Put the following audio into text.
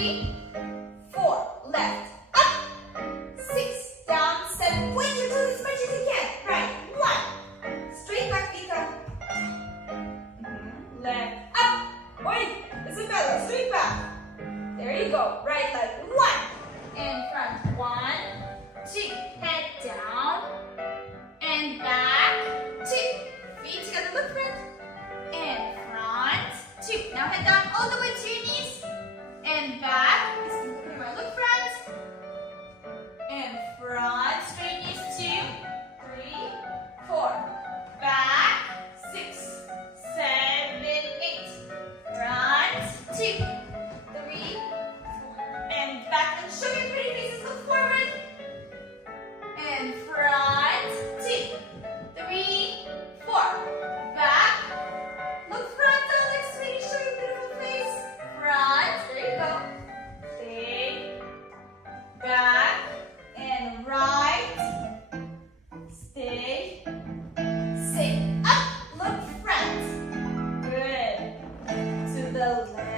3, 4, left, up, 6, down, 7, point your toes as much as you can, right, 1, straight back, Vika, left, up, oi, Isabella, straight back, there you go, right leg, 1, and front, 1, 2, head down, and back, 2, feet together, look front, and front, 2, now head down all the way to your knees, and back, look front, and front, straight knees, 2, 3, 4, back, 6, 7, 8, front, 2, 3, 4, and back, and show your pretty faces, look forward, and front, 2, 3, 4, back, look front, Alex, sweetie, show your beautiful face, front, there you go, stay, back, and right, stay, sit, up, look front, good, to the left,